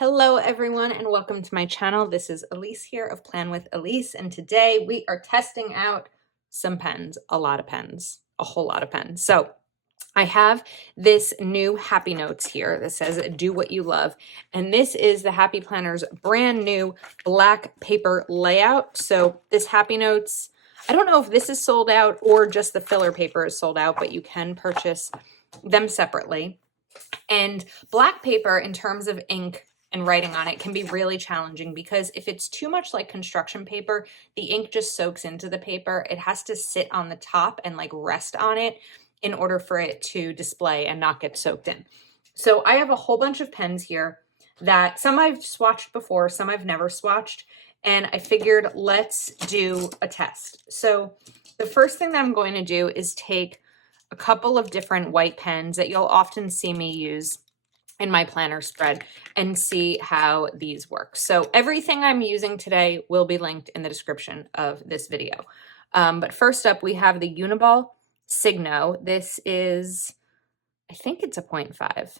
Hello everyone and welcome to my channel. This is Elise here of Plan with Elise, and today we are testing out some pens, a lot of pens, a whole lot of pens. So I have this new Happy Notes here that says do what you love, and this is the Happy Planner's brand new black paper layout. So this Happy Notes, I don't know if this is sold out or just the filler paper is sold out, but you can purchase them separately. And black paper in terms of ink and writing on it can be really challenging because if it's too much like construction paper, the ink just soaks into the paper. It has to sit on the top and like rest on it in order for it to display and not get soaked in. So I have a whole bunch of pens here that some I've swatched before, some I've never swatched, and I figured let's do a test. So the first thing that I'm going to do is take a couple of different white pens that you'll often see me use in my planner spread and see how these work. So everything I'm using today will be linked in the description of this video. But first up, we have the Uniball Signo. This is, I think it's a 0.5.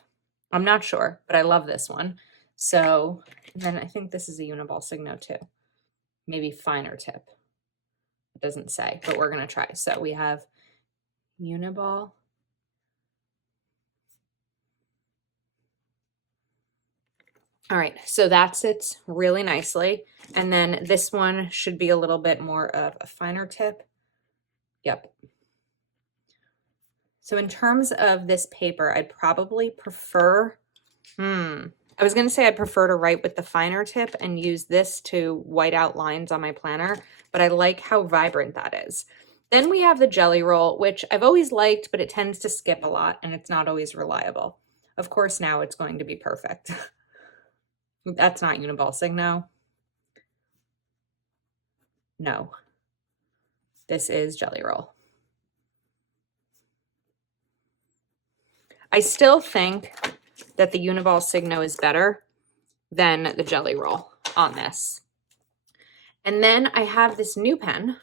I'm not sure, but I love this one. So then I think this is a Uniball Signo too. Maybe finer tip. It doesn't say, but we're going to try. So we have Uniball. All right, so that sits really nicely. And then this one should be a little bit more of a finer tip. Yep. So in terms of this paper, I'd probably prefer, I was gonna say I'd prefer to write with the finer tip and use this to white out lines on my planner, but I like how vibrant that is. Then we have the Jelly Roll, which I've always liked, but it tends to skip a lot and it's not always reliable. Of course, now it's going to be perfect. That's not Uniball Signo. No, this is Jelly Roll. I still think that the Uniball Signo is better than the Jelly Roll on this. And then I have this new pen,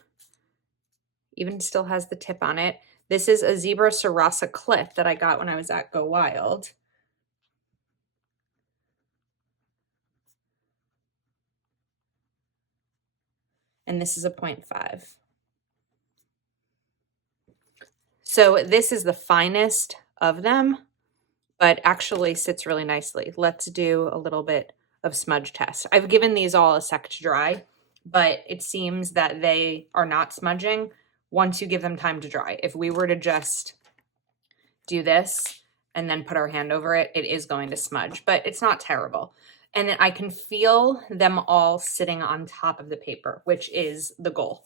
even still has the tip on it. This is a Zebra Sarasa Clip that I got when I was at Go Wild. And this is a 0.5. So this is the finest of them, but actually sits really nicely. Let's do a little bit of smudge test. I've given these all a sec to dry, but it seems that they are not smudging once you give them time to dry. If we were to just do this and then put our hand over it, it is going to smudge, but it's not terrible. And I can feel them all sitting on top of the paper, which is the goal.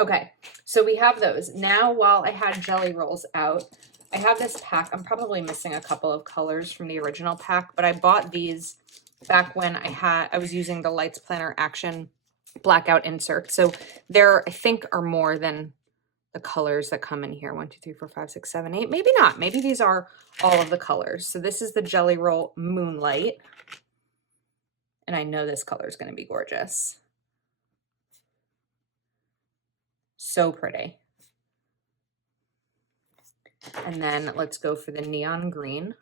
Okay, so we have those. Now, while I had Jelly Rolls out, I have this pack. I'm probably missing a couple of colors from the original pack, but I bought these back when I was using the Lights Planner Action blackout insert. So there, I think, are more than the colors that come in here. 1, 2, 3, 4, 5, 6, 7, 8. Maybe not. Maybe these are all of the colors. So this is the Jelly Roll Moonlight. And I know this color is going to be gorgeous. So pretty. And then let's go for the Neon Green.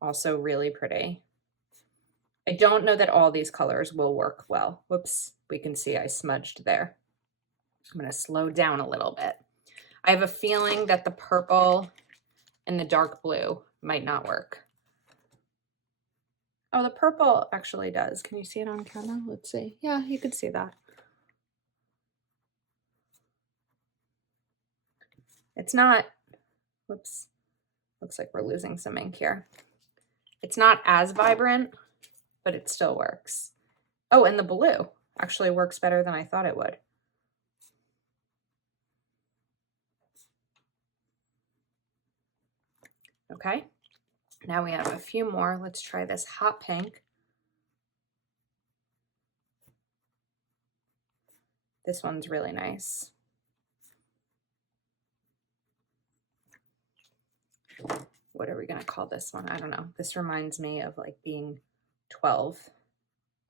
Also really pretty. I don't know that all these colors will work well. Whoops, we can see I smudged there. I'm going to slow down a little bit. I have a feeling that the purple and the dark blue might not work. Oh, the purple actually does. Can you see it on camera? Let's see. Yeah, you could see that. It's not, whoops, looks like we're losing some ink here. It's not as vibrant, but it still works. Oh, and the blue actually works better than I thought it would. Okay, now we have a few more. Let's try this hot pink. This one's really nice. What are we gonna call this one? I don't know. This reminds me of like being 12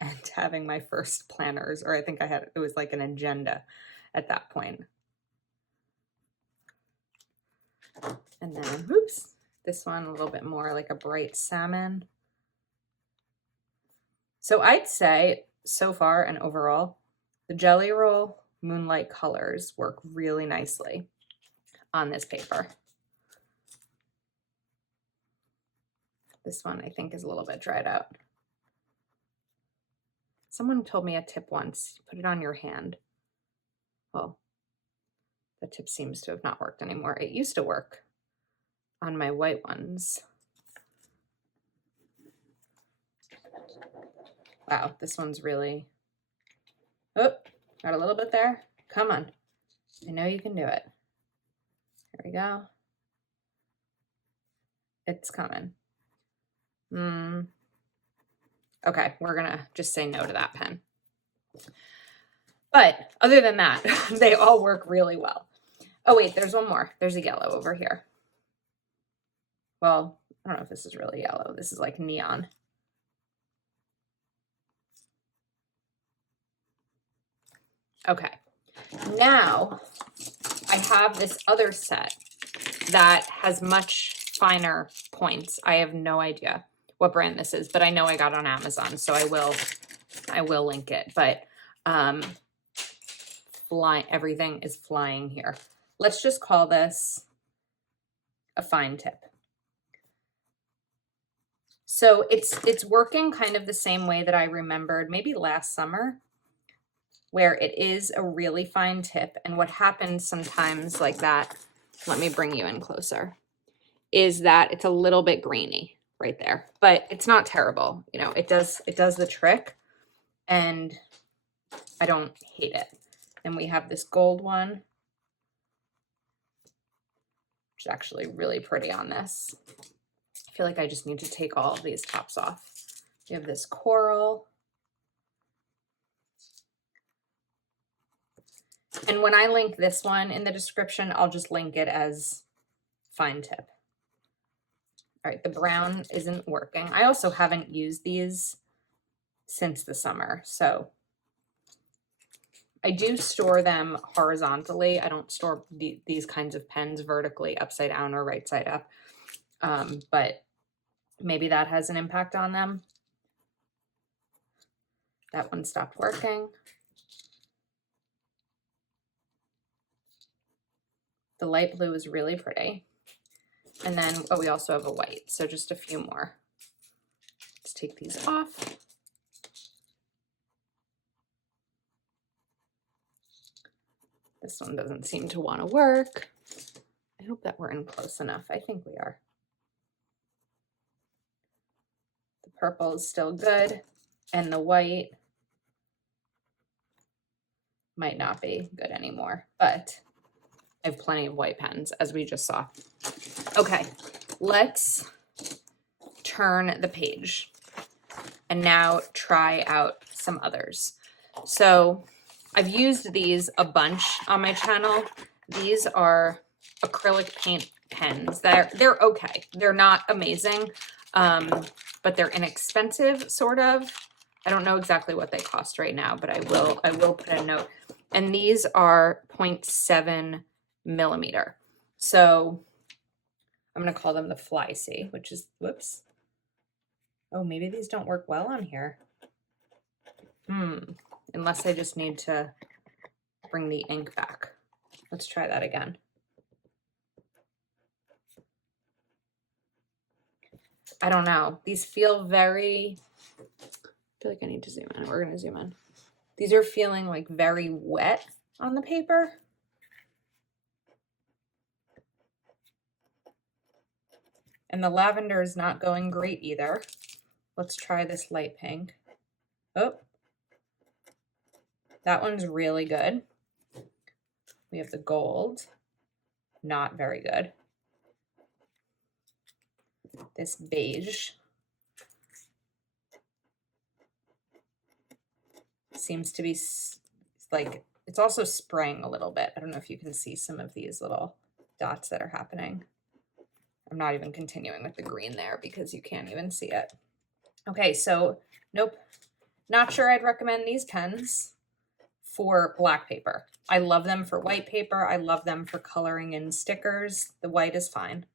and having my first planners, or I think it was like an agenda at that point. And then, oops, This one a little bit more like a bright salmon. So I'd say so far and overall, the Jelly Roll Moonlight colors work really nicely on this paper. This one I think is a little bit dried out. Someone told me a tip once, put it on your hand. Well, the tip seems to have not worked anymore. It used to work on my white ones. Wow, this one's really, oh, got a little bit there. Come on, I know you can do it. Here we go. It's coming. Okay, we're gonna just say no to that pen. But other than that, they all work really well. Oh wait, there's one more. There's a yellow over here. Well, I don't know if this is really yellow. This is like neon. Okay, now I have this other set that has much finer points. I have no idea what brand this is, but I know I got it on Amazon, so I will link it. But everything is flying here. Let's just call this a fine tip. So it's working kind of the same way that I remembered maybe last summer, where it is a really fine tip. And what happens sometimes like that, let me bring you in closer, is that it's a little bit grainy right there, but it's not terrible. You know, it does the trick, and I don't hate it. And we have this gold one, which is actually really pretty on this. I feel like I just need to take all of these tops off. We have this coral. And when I link this one in the description, I'll just link it as fine tip. All right, the brown isn't working. I also haven't used these since the summer, so I do store them horizontally. I don't store these kinds of pens vertically, upside down or right side up, but maybe that has an impact on them. That one stopped working. The light blue is really pretty. And then, oh, we also have a white, so just a few more. Let's take these off. This one doesn't seem to want to work. I hope that we're in close enough. I think we are. The purple is still good, and the white might not be good anymore, but I have plenty of white pens, as we just saw. Okay, let's turn the page and now try out some others. So I've used these a bunch on my channel. These are acrylic paint pens. They're okay. They're not amazing, but they're inexpensive, sort of. I don't know exactly what they cost right now, but I will put a note. And these are 0.7 millimeter. So I'm going to call them the Fly C, which is, whoops. Oh, maybe these don't work well on here. Unless I just need to bring the ink back. Let's try that again. I don't know. These feel very, I feel like I need to zoom in. We're going to zoom in. These are feeling like very wet on the paper. And the lavender is not going great either. Let's try this light pink. Oh, that one's really good. We have the gold, not very good. This beige seems to be like, it's also spraying a little bit. I don't know if you can see some of these little dots that are happening. I'm not even continuing with the green there because you can't even see it. Okay, so nope, not sure I'd recommend these pens for black paper. I love them for white paper. I love them for coloring in stickers. The white is fine.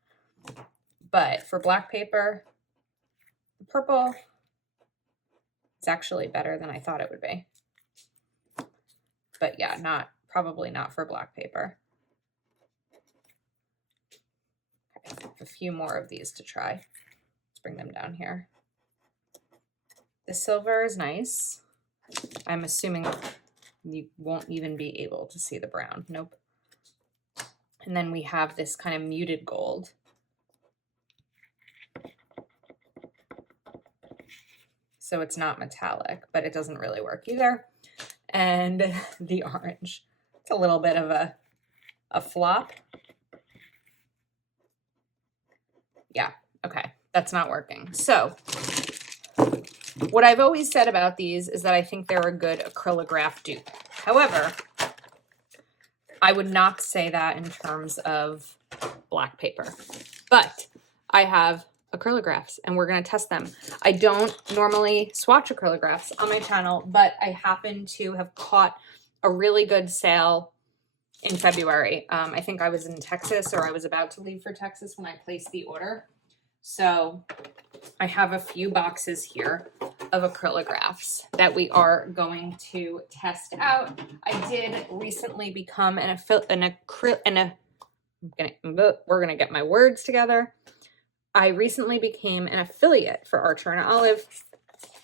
But for black paper, the purple is actually better than I thought it would be. But yeah, probably not for black paper. Okay, a few more of these to try. Let's bring them down here. The silver is nice. I'm assuming you won't even be able to see the brown. Nope. And then we have this kind of muted gold. So it's not metallic, but it doesn't really work either. And the orange. It's a little bit of a flop. Yeah, okay, that's not working. So what I've always said about these is that I think they're a good acrylograph dupe. However, I would not say that in terms of black paper, but I have acrylographs and we're going to test them. I don't normally swatch acrylographs on my channel, but I happen to have caught a really good sale in February. I think I was in Texas, or I was about to leave for Texas when I placed the order. So I have a few boxes here of acrylographs that we are going to test out. I did recently become we're gonna get my words together. I recently became an affiliate for Archer and Olive.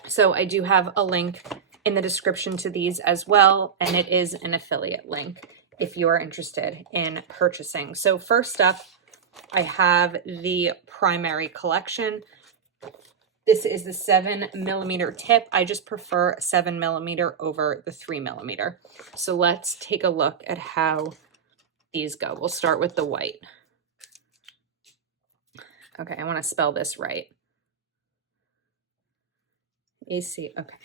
So I do have a link in the description to these as well, and it is an affiliate link if you are interested in purchasing. So first up, I have the primary collection. This is the 7mm tip. I just prefer 7mm over the 3mm. So let's take a look at how these go. We'll start with the white. Okay, I want to spell this right. AC, okay.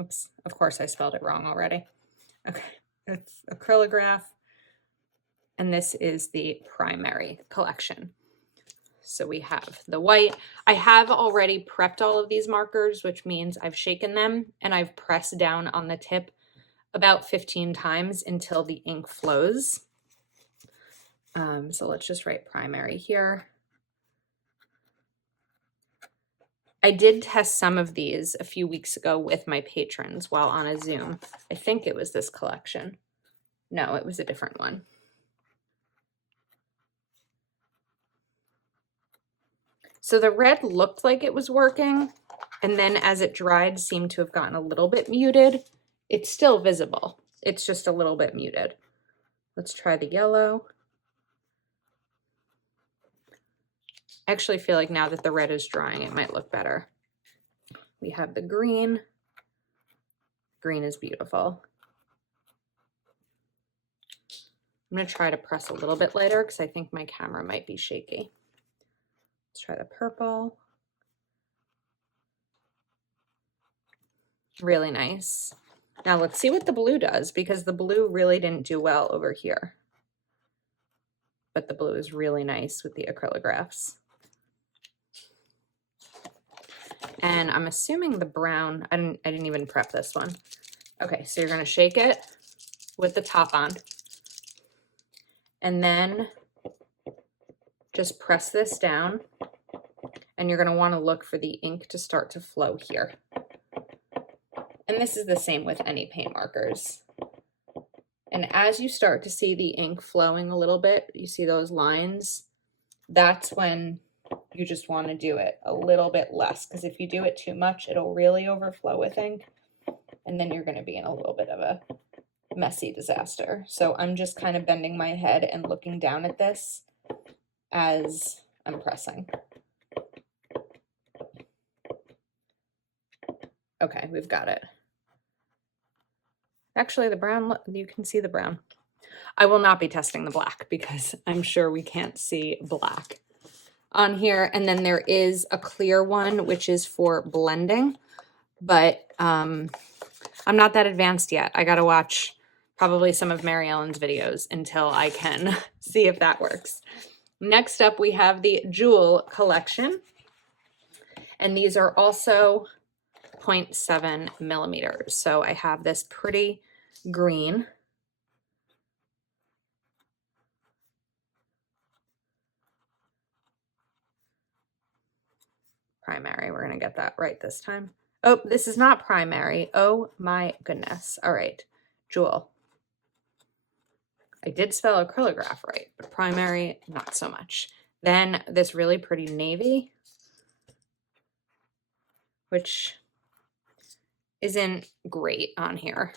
Oops, of course I spelled it wrong already. Okay, it's Acrylograph, and this is the primary collection. So we have the white. I have already prepped all of these markers, which means I've shaken them and I've pressed down on the tip about 15 times until the ink flows. So let's just write primary here. I did test some of these a few weeks ago with my patrons while on a Zoom. I think it was this collection. No, it was a different one. So the red looked like it was working, and then as it dried, seemed to have gotten a little bit muted. It's still visible. It's just a little bit muted. Let's try the yellow. I actually feel like now that the red is drying, it might look better. We have the green. Green is beautiful. I'm going to try to press a little bit lighter because I think my camera might be shaky. Let's try the purple. Really nice. Now let's see what the blue does, because the blue really didn't do well over here. But the blue is really nice with the acrylographs. And I'm assuming the brown, I didn't even prep this one. Okay, so you're going to shake it with the top on. And then just press this down. And you're going to want to look for the ink to start to flow here. And this is the same with any paint markers. And as you start to see the ink flowing a little bit, you see those lines, that's when you just want to do it a little bit less, because if you do it too much, it'll really overflow with ink, and then you're going to be in a little bit of a messy disaster. So I'm just kind of bending my head and looking down at this as I'm pressing. Okay, we've got it. Actually, the brown, you can see the brown. I will not be testing the black because I'm sure we can't see black on here. And then there is a clear one, which is for blending, but I'm not that advanced yet. I got to watch probably some of Mary Ellen's videos until I can see if that works. Next up, we have the Jewel collection. And these are also 0.7 millimeters. So I have this pretty green. Primary, we're gonna get that right this time. Oh, this is not primary. Oh my goodness. All right, jewel. I did spell acrylograph right, but primary, not so much. Then this really pretty navy, which isn't great on here.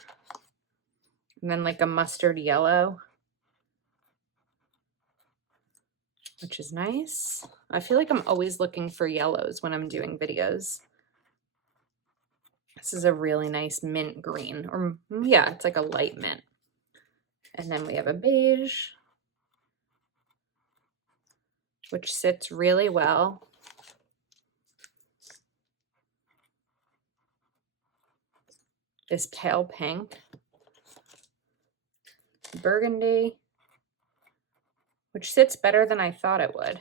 And then like a mustard yellow, which is nice. I feel like I'm always looking for yellows when I'm doing videos. This is a really nice mint green, or yeah, it's like a light mint. And then we have a beige, which sits really well. This pale pink, burgundy, which sits better than I thought it would.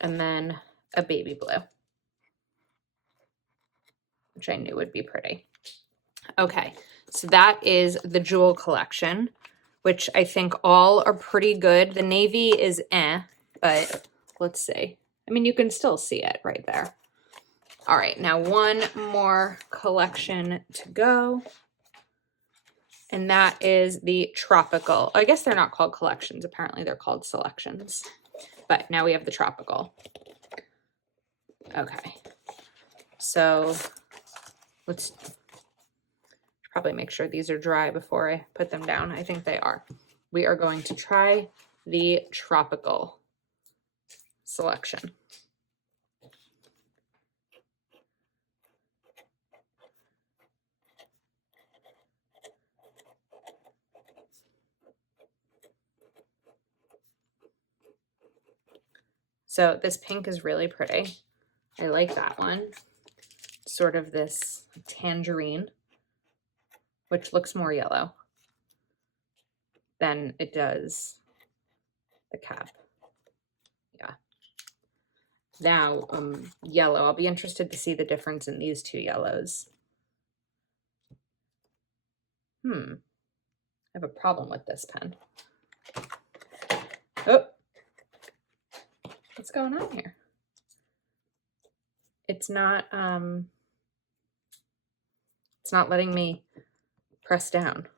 And then a baby blue, which I knew would be pretty. Okay, so that is the jewel collection, which I think all are pretty good. The navy is but let's see. I mean, you can still see it right there. All right, now one more collection to go. And that is the tropical. I guess they're not called collections. Apparently they're called selections. But now we have the tropical. Okay. So let's probably make sure these are dry before I put them down. I think they are. We are going to try the tropical selection. So this pink is really pretty. I like that one. Sort of this tangerine, which looks more yellow than it does the cap. Yeah. Now, yellow. I'll be interested to see the difference in these two yellows. I have a problem with this pen. Oh, what's going on here? It's not letting me press down.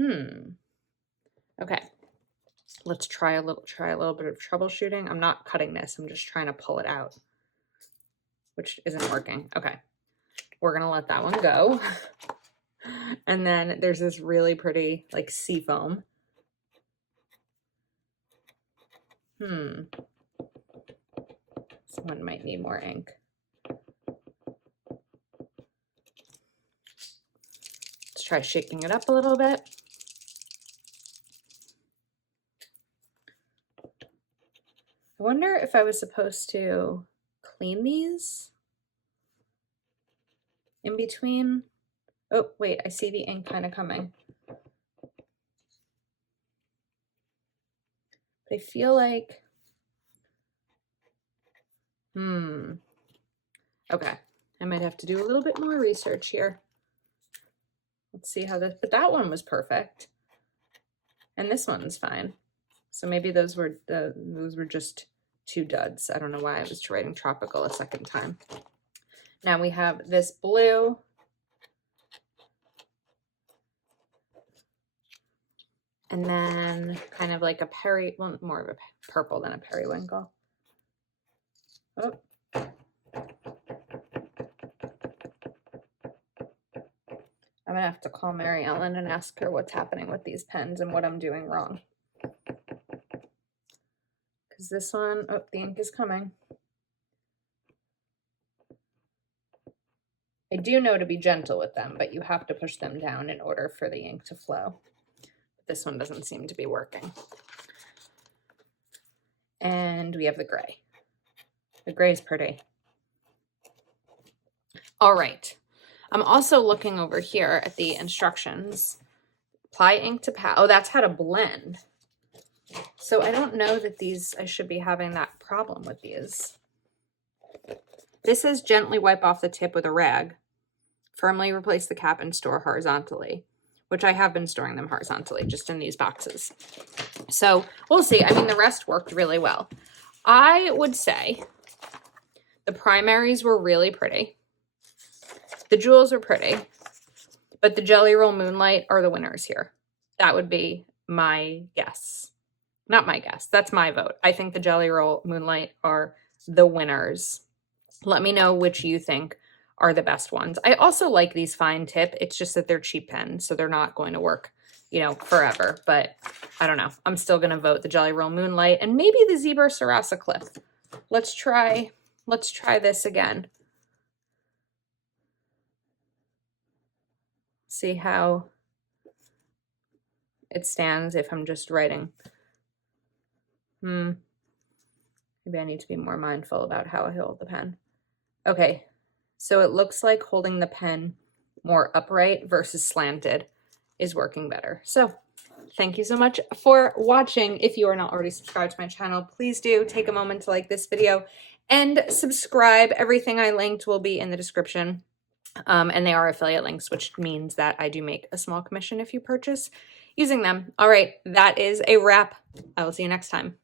Okay. Let's try a little bit of troubleshooting. I'm not cutting this. I'm just trying to pull it out, which isn't working. Okay. We're going to let that one go. And then there's this really pretty like sea foam. This one might need more ink. Let's try shaking it up a little bit. I wonder if I was supposed to clean these in between. Oh, wait, I see the ink kind of coming. But I feel like, okay, I might have to do a little bit more research here. Let's see how this, but that one was perfect. And this one's fine. So maybe those were just two duds. I don't know why I was writing tropical a second time. Now we have this blue. And then kind of like a well, more of a purple than a periwinkle. Oh. I'm gonna have to call Mary Ellen and ask her what's happening with these pens and what I'm doing wrong. Because this one, oh, the ink is coming. I do know to be gentle with them, but you have to push them down in order for the ink to flow. This one doesn't seem to be working. And we have the gray. The gray is pretty. All right. I'm also looking over here at the instructions. Apply ink to pad. Oh, that's how to blend. So I don't know that these, I should be having that problem with these. This says gently wipe off the tip with a rag. firmly replace the cap and store horizontally, which I have been storing them horizontally just in these boxes. So we'll see. I mean, the rest worked really well. I would say the primaries were really pretty. The jewels are pretty, but the Jelly Roll Moonlight are the winners here. That would be my guess. Not my guess, that's my vote. I think the Jelly Roll Moonlight are the winners. Let me know which you think are the best ones. I also like these fine tip. It's just that they're cheap pens, so they're not going to work, you know, forever. But I don't know. I'm still going to vote the Jelly Roll Moonlight and maybe the Zebra Sarasa Clip. Let's try this again. See how it stands if I'm just writing. Maybe I need to be more mindful about how I hold the pen. Okay, so it looks like holding the pen more upright versus slanted is working better. So thank you so much for watching. If you are not already subscribed to my channel, please do take a moment to like this video and subscribe. Everything I linked will be in the description. And they are affiliate links, which means that I do make a small commission if you purchase using them. All right, that is a wrap. I will see you next time.